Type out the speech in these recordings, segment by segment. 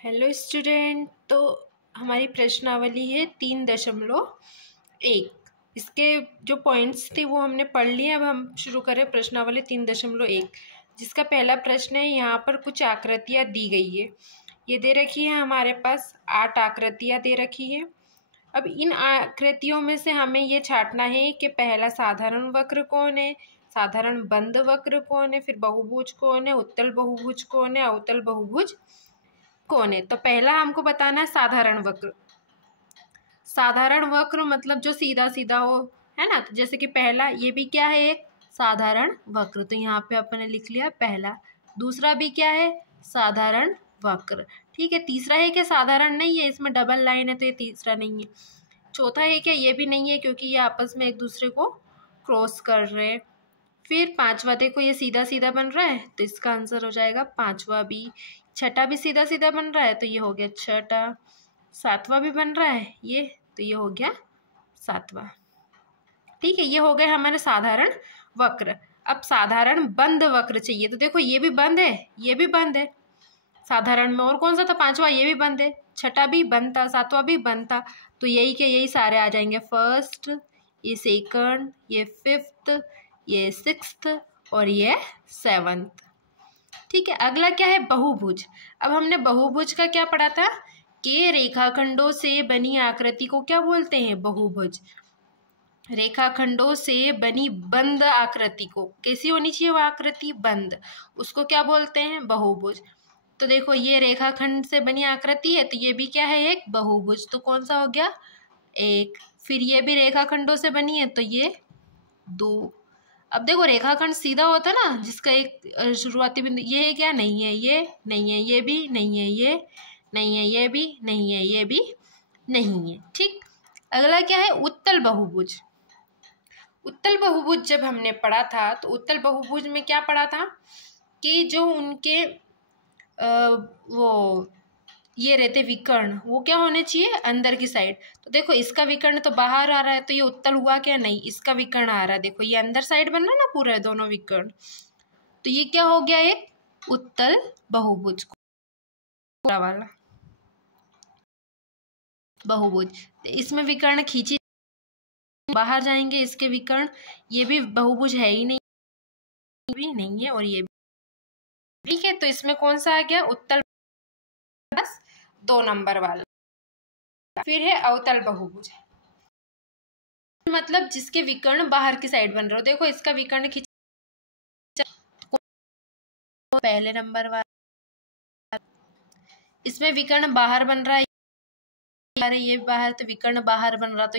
Hello student. तो हमारी प्रश्नावली है 3.1। इसके जो पॉइंट्स थे वो हमने पढ़ लिए। अब हम शुरू करें प्रश्नावली 3.1, जिसका पहला प्रश्न है। यहाँ पर कुछ आकृतियाँ दी गई है। ये दे रखी है हमारे पास 8 आकृतियाँ दे रखी है। अब इन आकृतियों में से हमें ये छांटना है कि पहला साधारण वक्र कौन है, साधारण बंद वक्र कौन है, फिर बहुभुज कौन है, उत्तल बहुभुज कौन है, अवतल बहुभुज कौन है। तो पहला हमको बताना है साधारण वक्र। साधारण वक्र मतलब जो सीधा सीधा हो, है ना। तो जैसे कि पहला ये भी क्या है, एक साधारण वक्र। तो यहाँ पे अपने लिख लिया पहला। दूसरा भी क्या है, साधारण वक्र। ठीक है। तीसरा है क्या, साधारण नहीं है, इसमें डबल लाइन है तो ये तीसरा नहीं है। चौथा है क्या, ये भी नहीं है क्योंकि ये आपस में एक दूसरे को क्रॉस कर रहे हैं। फिर पांचवा देखो, ये सीधा सीधा बन रहा है तो इसका आंसर हो जाएगा पांचवा भी। छठा भी सीधा सीधा बन रहा है तो ये हो गया छठा। सातवां भी बन रहा है ये, तो ये हो गया सातवां। ठीक है, ये हो गए हमारे साधारण वक्र। अब साधारण बंद वक्र चाहिए। तो देखो ये भी बंद है, ये भी बंद है साधारण में। और कौन सा था, पांचवा, ये भी बंद है। छठा भी बंद था, सातवां भी बंद था। तो यही के यही सारे आ जाएंगे। फर्स्ट, ये सेकंड, ये फिफ्थ, ये सिक्स्थ और ये सेवंथ। ठीक है। अगला क्या है, बहुभुज। अब हमने बहुभुज का क्या पढ़ा था कि रेखाखंडों से बनी आकृति को क्या बोलते हैं, बहुभुज। रेखाखंडों से बनी बंद आकृति को, कैसी होनी चाहिए वो आकृति, बंद, उसको क्या बोलते हैं, बहुभुज। तो देखो ये रेखाखंड से बनी आकृति है तो ये भी क्या है, एक बहुभुज। तो कौन सा हो गया, एक। फिर ये भी रेखाखंडों से बनी है तो ये दो। अब देखो रेखाखंड सीधा होता है ना, जिसका एक शुरुआती बिंदु, ये है क्या, नहीं है, ये नहीं है, ये भी नहीं है, ये नहीं है, ये भी नहीं है, ये भी नहीं है। ठीक। अगला क्या है, उत्तल बहुभुज। उत्तल बहुभुज जब हमने पढ़ा था तो उत्तल बहुभुज में क्या पढ़ा था कि जो उनके वो ये रहते विकर्ण, वो क्या होने चाहिए, अंदर की साइड। तो देखो इसका विकर्ण तो बाहर आ रहा है तो ये उत्तल हुआ क्या, नहीं, इसका विकर्ण आ रहा है। देखो ये अंदर साइड बन रहा है ना पूरा, दोनों विकर्ण। तो ये क्या हो गया, एक उत्तल बहुभुज वाला बहुभुज। इसमें विकर्ण खींची बाहर जाएंगे इसके विकर्ण। ये भी बहुभुज है ही नहीं, भी नहीं है, और ये भी। ठीक है। तो इसमें कौन सा आ गया, उत्तल, बस 2 नंबर वाला। फिर है अवतल बहुभुज, मतलब जिसके विकर्ण बाहर की साइड बन रहे हो। देखो इसका विकर्ण खींच, पहले नंबर वाला। इसमें विकर्ण बाहर बन रहा है, ये बाहर, तो विकर्ण बाहर बन रहा तो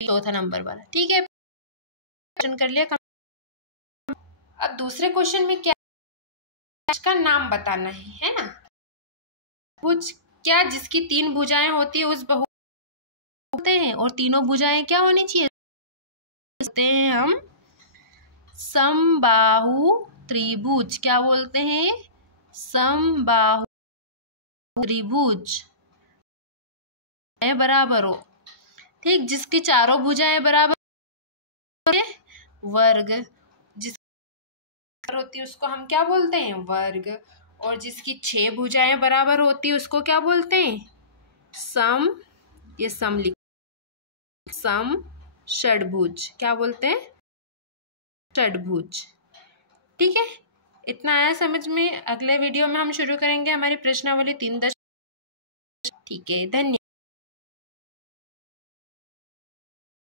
चौथा नंबर वाला। ठीक है, क्वेश्चन कर लिया। अब दूसरे क्वेश्चन में क्या, इसका नाम बताना है ना। भुज क्या, जिसकी 3 भुजाएं होती है उस बहुभुज होते हैं। और तीनों भुजाएं क्या होनी चाहिए, बोलते हैं हम समबाहु त्रिभुज। क्या बोलते हैं, समबाहु त्रिभुज बराबर हो। ठीक। जिसकी चारों भुजाएं बराबर वर्ग, जिसकी होती है उसको हम क्या बोलते हैं, वर्ग। और जिसकी 6 भुजाएं बराबर होती है उसको क्या बोलते हैं, सम। ये सम लिख, सम षडभुज। क्या बोलते हैं, षडभुज। ठीक है, इतना आया समझ में। अगले वीडियो में हम शुरू करेंगे हमारी प्रश्नावली 3। ठीक है, धन्यवाद।